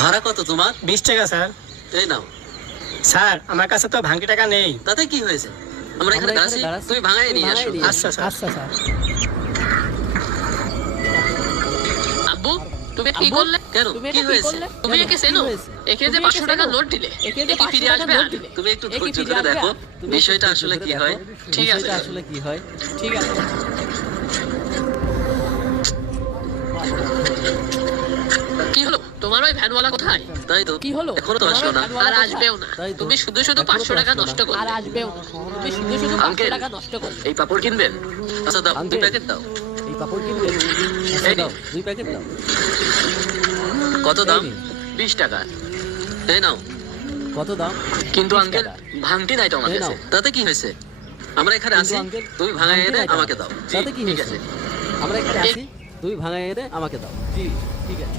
ভাড়া কত তোমার? 20 টাকা স্যার। এই নাও। স্যার আমার কাছে তো ভাঙতি টাকা নেই। তাতে কি হয়েছে, আমরা এখানে দাঁড়াচ্ছি, তুমি ভাঙাই নিয়ে আসো। আচ্ছা স্যার। আচ্ছা স্যার। আব্বু তুমি কি করলে? কেন, কি হয়েছে? তুমি একে চেনো? একে যে 500 টাকা নোট দিলে, একে ফিরে আসবে আর? তুমি একটু ধৈর্য ধরে দেখো বিষয়টা আসলে কি হয়। ঠিক আছে, আসলে কি হয়। ঠিক আছে। কি হলো, তোমার ওই ভ্যানওয়ালা কোথায়? তাই তো, কি হলো, এখনো তো আসলো না। আর আসবেও না। তাই তো। তুমি শুধু শুধু 500 টাকা নষ্ট করলে। আর আসবেও না। তুমি শুধু শুধু 500 আঙ্কেল, টাকা নষ্ট করলে। এই পাপড় কিনবেন? আচ্ছা দাও, 2 আঙ্কেল। প্যাকেট দাও। এই কাপড় কিনবে? এই দাও, নিন। 2 প্যাকেট দাও। কত দাম? এই নিন। 20 টাকা। এই নাও। কত দাম? কিন্তু 20 আঙ্কেল, টাকা। ভাঙতি নাই তো আমার এই কাছে। নাও। তাতে কি হয়েছে, আমরা এখানে কিন্তু আছি, আঙ্কেল, তুমি ভাঙাই এনে ভাঙতি নাই তো আমাকে আমার দাও। কাছে। জি, তাতে কি ঠিক হয়েছে? আছে। আমরা এখানে আছি, তুমি ভাঙায় এনে আমাকে দাও। জি, ঠিক আছে।